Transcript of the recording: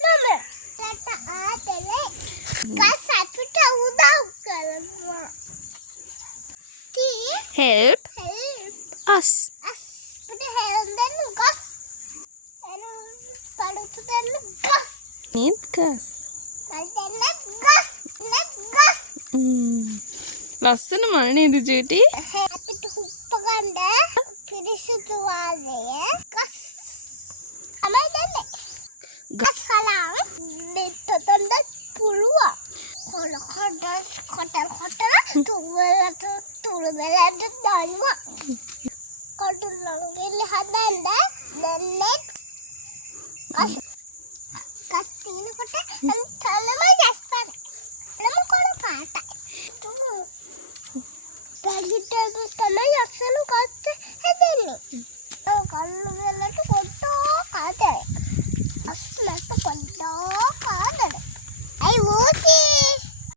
Mama, kata adalah kasar kita udah kalau Help help us. us put help dan gas and pada tu dan gas Need gas. dan gas ලස්සන මල් නේද ජූටි? අපිට හුප්ප ගන්න පිරිසිදු වාලය gas තමයි දෙන්නේ gas හලං මෙතෙන්ද පුළුවන් කොටල් තුරුවලට දානවා කොටල් ලංගෙල්ල හදන්න දෙන්නේ gas තිනකොට තලමයි ගැස්සන නම කොළ පාටයි බැලිට තමයි